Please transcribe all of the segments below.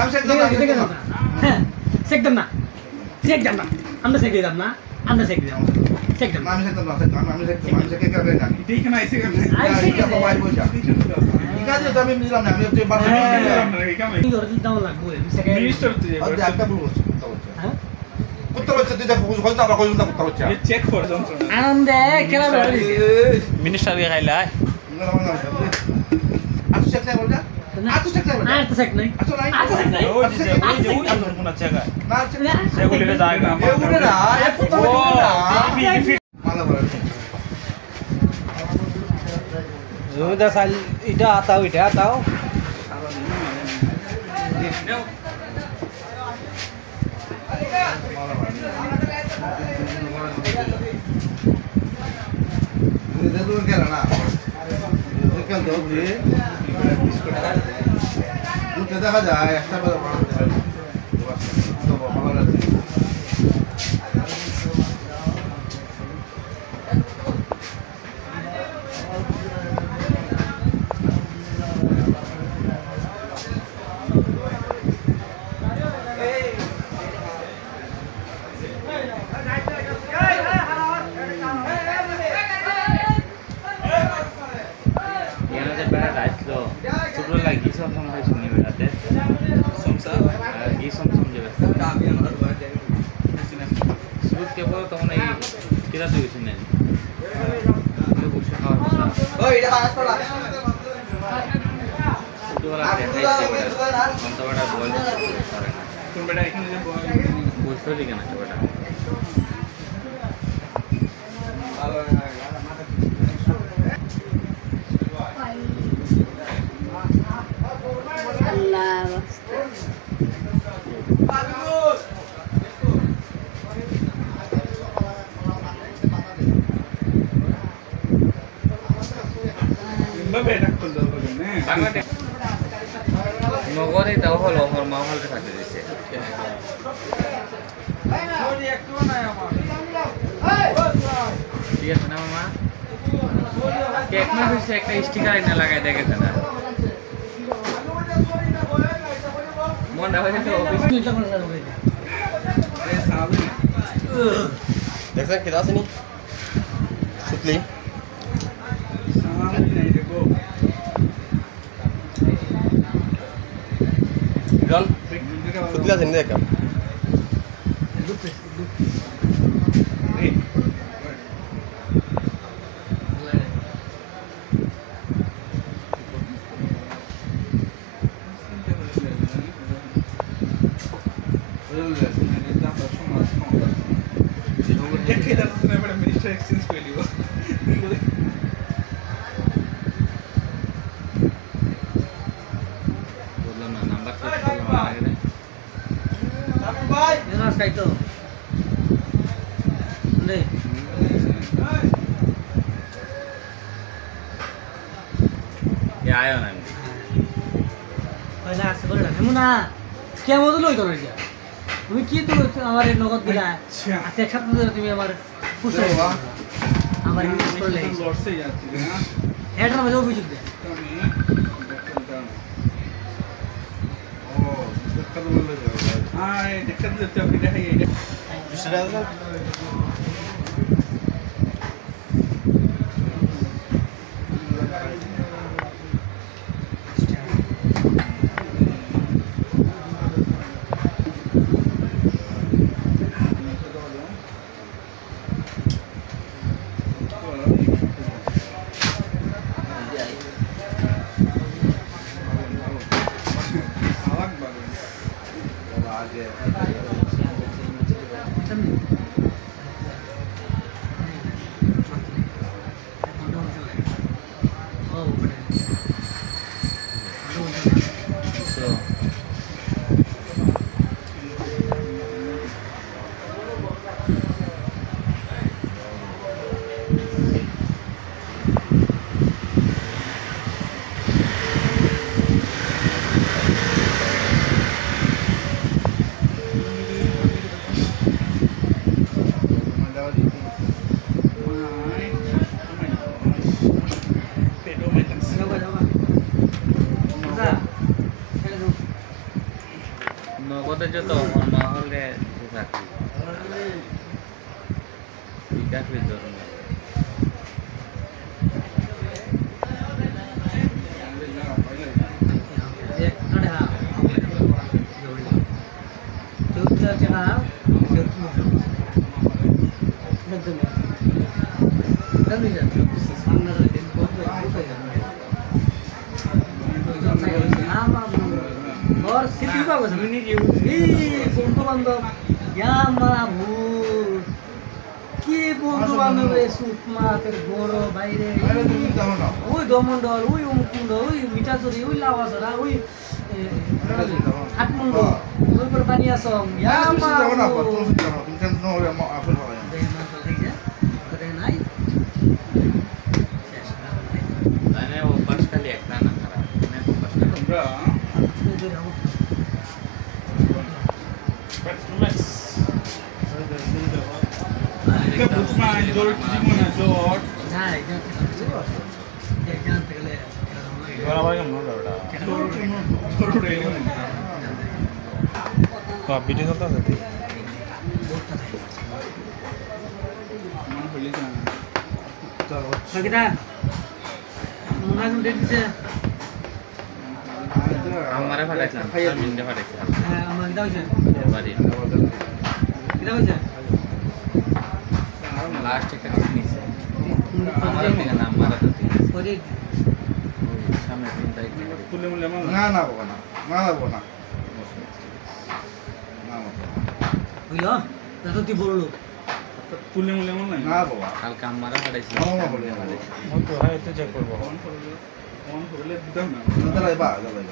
আমি সেকদম না হ্যাঁ সেকদম না সেকদম না আমরা সেক দিলাম না আমরা সেক দিলাম সেকদম আমি সেকদম না আমি সেকে করে জানি ঠিক না আইছে কেন আইছে কি মোবাইল বইটা ঠিক আছে তো আমি দিলাম না আমি হচ্ছে বাসা দিলাম না এই কামে কি করে দাও লাগবে সেকে মিনিস্টার তুই আচ্ছা একটা বলছি হ্যাঁ কুত্তা হচ্ছে তুই দেখো হলতা আমরা কইলাম কুত্তা হচ্ছে চেক কর যন্ত্রণা আনন্দে খেলা বেড়ে দিছে মিনিস্টার কে খাইলা আচ্ছা সেক নাই বলটা আচ্ছা সেক নাই বলটা আর তো সেক নাই আচ্ছা নাই আর তো সেক নাই ওই যে ওই যে ওই যে কোন জায়গা না সেগুলিতে যায় না এ উড়ে না এ ফুটা উড়ে না মালা বলে জমিদার চাল এটা আতাও এটা আতাও দূর গেল না কেন তো দুটো দেখা যায় একটা ভালো লাগে কোন বেটা এখানে যে বুঝতে দিকে না বেটা বেটা কোন দল বলেন না বাংলাদেশ নগরে দাও হলো আমার মা হলকে থাকতে দিছে ঠিক আছে না মামা কেক না হইছে একটা স্টিকার এনে লাগাই দেখেছে না মন হয় তো অফিস দেখছেন কি আসেনি সুতলি Ron, সুতলি আসেনি দেখা দেখে যাচ্ছে না বেটা মিনিস্টার এক্সচেঞ্জ করে দিব বললাম না নাম্বার সেট করলাম আগে না এনাস কাইতো নে এ আয়ো না কইলা আছে বলে না মুনা কেমন লই তোর এটা তুমি কি তো আমার এই নগদ দিলা আচ্ছা। আচ্ছা এক সপ্তাহ ধরে তুমি আমার পুষে আমার ইউজ করলে লড়ছে যাচ্ছে না এটার মধ্যে অভিযোগ দে আমি ও দেখতে বললে আয় দেখতে দিতে আপনি দেখাই এটা নগদে যত না হলে চাকরি বিকাশ ধরুন और सिटी का बस मिनी जी বন্ধু বান্ধব ইয়া মারা ভূত কি বন্ধু বান্ধব রে সুকমাতের বড় বাইরে আরে তুমি দেখো না ওই দমন্ডল ওই মুকুন্দ ওই মিঠাচুরি ওই লাওয়াসরা ওই হাটমুন্ড ওই পর বানিয়াসং ইয়া তুমি দেখো না মারা তুমি দেখো তুমি কেন নো হলে আপন হবে মানে ও পাশ খালি একটা না খারাপ মানে ও পাশ আমরা Che Busman, George Simona, George. Video চলতে আছে আমারে ফাটাইছিলাম মিন্ডে ফাটাইছিলাম বাড়ি লাস্ট একটা নিছে আমার থেকে নাম মারা তো সামনে তিন তারিখ Tulle mulle man. না না বাবা না না বাবা না না বাবা বুঝল তো তুই বললো Tulle mulle man নাই. না বাবা কালকে আমারে ফাটাইছিল আমার বলে মই তো হয় তো চেক করব On হলে দিতাম না. দাঁড়াই বা দাঁড়াই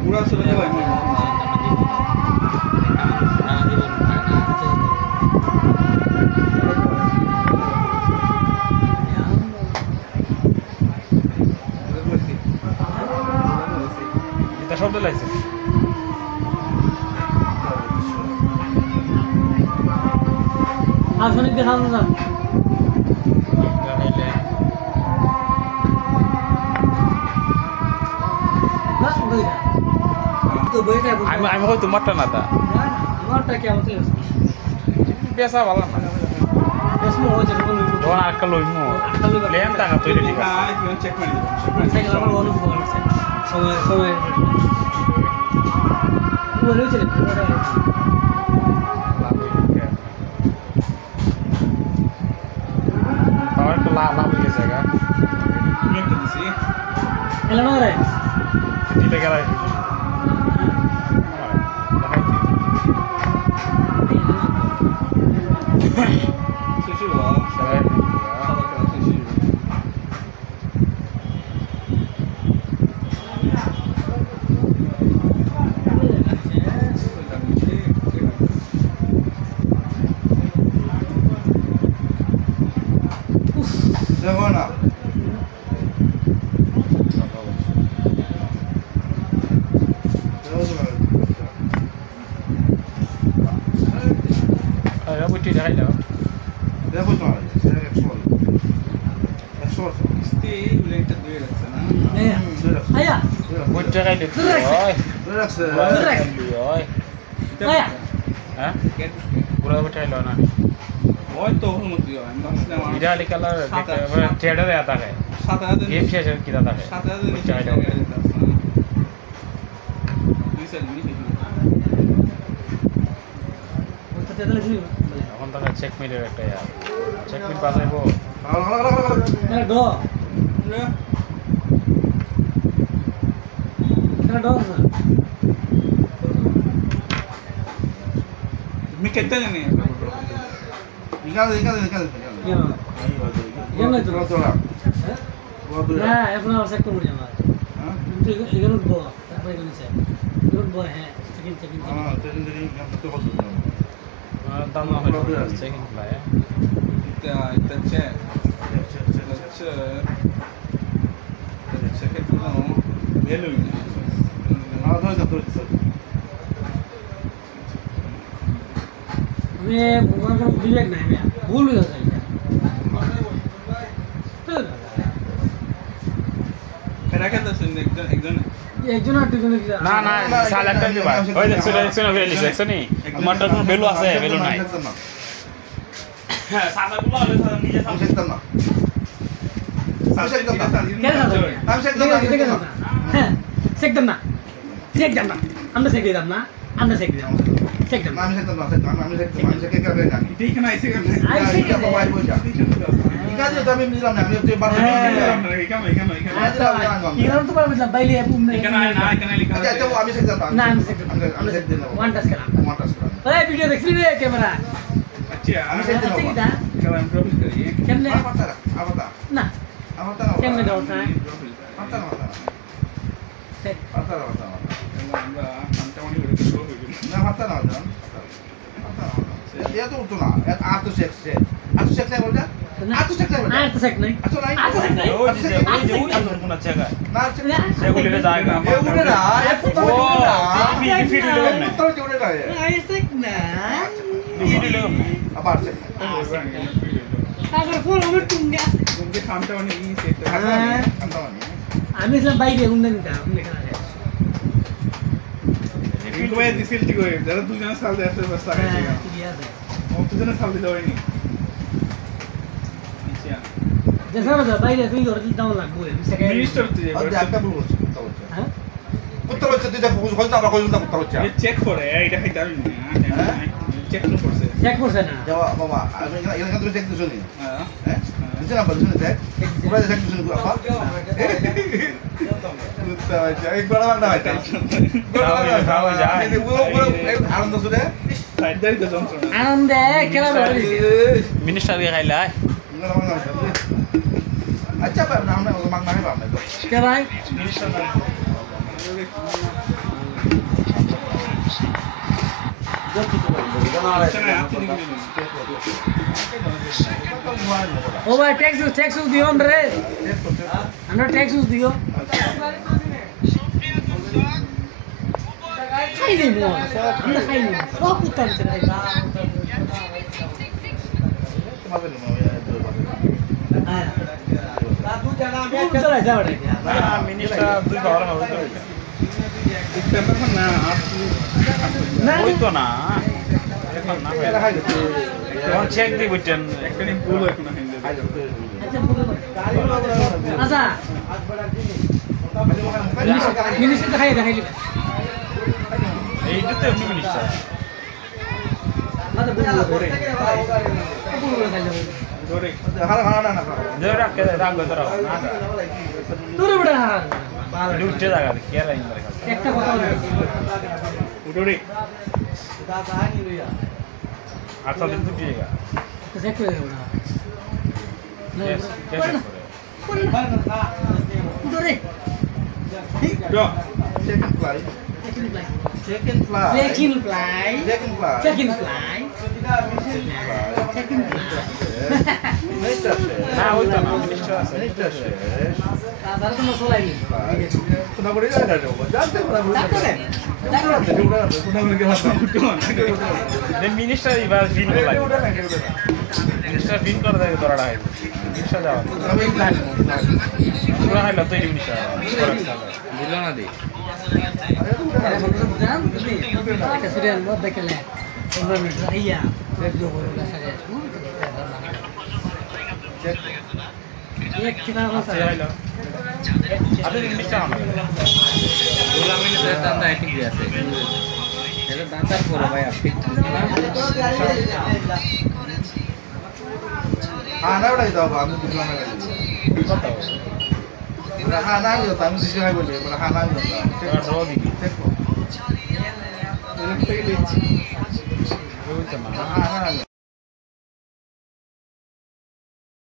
Pura sudah jalan ni. এটা শব্দ লাগছে আসলে দেখানো না গাইলে বাস বইটা তো বইটা আমি আমি হয়তো মারটা না তা আমারটা কি আমাকে পেশা ভালো না প্রশ্ন হয়েছে যখন যখন আটকা লইমু প্লেন টাকা তৈরি ঠিক আছে Ah, you check money. Cycle আমার অনুভব করছে সময় সময় বলে হয়েছে পাওয়ার তো লাভ হয়ে গেছে গা Make it see. এলো না রে দিতে গেলে Sushi wa. Sabak sushi. দেখো না আরে বুটি দেখাই দাও দেখো তো একশো Isti ulenta duwe raksa na. আয়া বুটি দেখাই দে ওই রাখছে ওই আয়া হ্যাঁ Get. পুরো বুটি লো না Oy to hol mut yo. Am nasle ma. ইডালি কালার ট্রেডার आता है 7000 गेम शेयर की आता है 7000 বুটি আইলো দুই সাল মিনি ওটা তেলে শুনি এখন তো চেক মিলের একটা ইয়ার চেক মিল বাজাইবো এটা ড এটা ড mi ketta jane এখানে হ্যাঁ এখন আর সেক্টর মরে আমার কিন্তু এখানে উঠবো তারপরে এখানে স্যার উঠবো হ্যাঁ চেকিং চেকিং ট্রেনিং ট্রেনিং করতে কত দাম না হলে checking ply Kita cek. Cek itu value ini. ধরে আমি ভগবান কোনো বিবেক নাই আমি ভুল হয়ে যায় Kira kata sendiri ekজন একজন আর দুজনে কি না না সাল একটা দিবা ওই যে শুনে ভ্যালু দেখছনি আমারটা কোনো ভ্যালু আছে ভ্যালু নাই হ্যাঁ সাদাগুলো হলে নিজে আমি শিখতাম না আমি শিখতাম না হ্যাঁ সেকদম না সেকদম না আমরা সেক দিলাম না আমরা সেক দিলাম সেকদম না আমি শিখতাম না আমি শিখে কেন জানি Itu kan IC kan? এটা বাবাই বইটা ঠিক আছে তো আমি দিলাম না আমি তো বারো Ikan. ইরান তো পারবে না বাইলে Ikan ikan আচ্ছা তো আমি শিখতাম না না আমি সেক আমি শিখ দিলাম ওয়ান টাচ খেলা ওয়ান টাচ করা এই ভিডিও দেখছিস রে ক্যামেরা Acia. আমি শিখ দিলাম কি দা Kalau yang profil kali. কেমনে আবার না কেমনে দাও না সেক Kalau anda hantar mana boleh kita profil. না হাতটা না জান এত উঠতো না আর তো শেখ নাই বলটা আর তো শেখ নাই বলটা আর তো সেক নাই আচ্ছা নাই আর তো সেক নাই ওই যে ওই যে কোন জায়গা না সেগুলিতে যায় না এ উড়ে না এ তো উড়ে না ফিট দিলে না তো উড়ে না আই সেক না ফিট দিলে না আবার শেখ আবার ফোন আমার টুঙ্গা Mungkin hantar mana ini set. আমি ইসলাম বাইরে হুন্ডা নিতা হুন্ডা খেলা যায় Itu banyak disil tiga ya. Jadi tu jangan sal deh basta হ্যাঁ kayak. ঠিক আছে Oh tu jangan sal dilawan ini. Acia. যে সারা বাইরে তুই ঘরে দাও লাগবে সেকেন্ড Minister tu je. আরে একটা ভুল হচ্ছে কথা হচ্ছে হ্যাঁ উত্তর হচ্ছে তুই দেখো কইতা আমরা কইতা উত্তর হচ্ছে Dia check করে এটা খাইতে হবে না। Check তো করছে। চেক করছে না যাও বাবা আমি এখানে তুই চেক দিছনি হ্যাঁ। হ্যাঁ দিছ না বলছ না দেখ পুরো চেক দিছনি আপা উত্তর হচ্ছে একবার না ভাইটা খাওয়া যায় এই পুরো আনন্দ শুনে সাইডারি তো যন্ত্রণা। আনন্দে খেলা বেড়ে মিনিস্টার কে খাইলা আচ্ছা আমরা মাং মাং পাবো তো কে ভাই ও ভাই ট্যাক্স দিও রে আমরা ট্যাক্স দিও খাই নি মো আমরা খাই নি সব কুত্তা আছে ভাই তোমাদের হ্যাঁ দাদু জানা আমি চলে যাও রে মিনিস্টার দুই ঘর হবে তো এখন না না ওই তো না এখন না এখন চেক দি বুঝছেন একটা দিন ভুল হয় কোনো হিন্দু। আচ্ছা মিনিস্টার খাই দেখাইলি এইটা তো এমনি মিনিস্টার মাথা বুঝলো করে বুঝলো খাইলে ধরে হারা হারা না যে রাখে রাখবে তো রাখো না তোর বড় হারান ভালো উঠে জায়গা কি আর ইন করে একটা কথা বল উঠোরে আর তো দিন দুটি জায়গা তো চেক করে দেব না কেস কেস করে তোরে যা second fly second fly checking fly second fly checking fly checking fly minister না ওই তো না মিনিস্টার আছে মিনিস্টার তাহলে তো মশলাই নি শোনা করে যায় না জানতে পারা শোনা করে গেলাম যে মিনিস্টার এবার ফিন করে লাগে মিনিস্টার ফিন করে দেয় তোরা হয় মিনিস্টার যাওয়া আমি প্ল্যান পুরা হয় না তো এই মিনিস্টার দিল না দি একটা সিরিয়াল মধ্যে দেখলে 15 মিনিট আইয়া রেডিও করে দেখা যায় এক ঠিকানা আছে আপনি মিনিস্টার হন হ্যাঁ না ওটাই দাও আমি দিলাম না হ্যাঁ না দিও আমি দিছি ভাই বলি হ্যাঁ না দিও ড্র দিবি দেখো ওই তো না হ্যাঁ না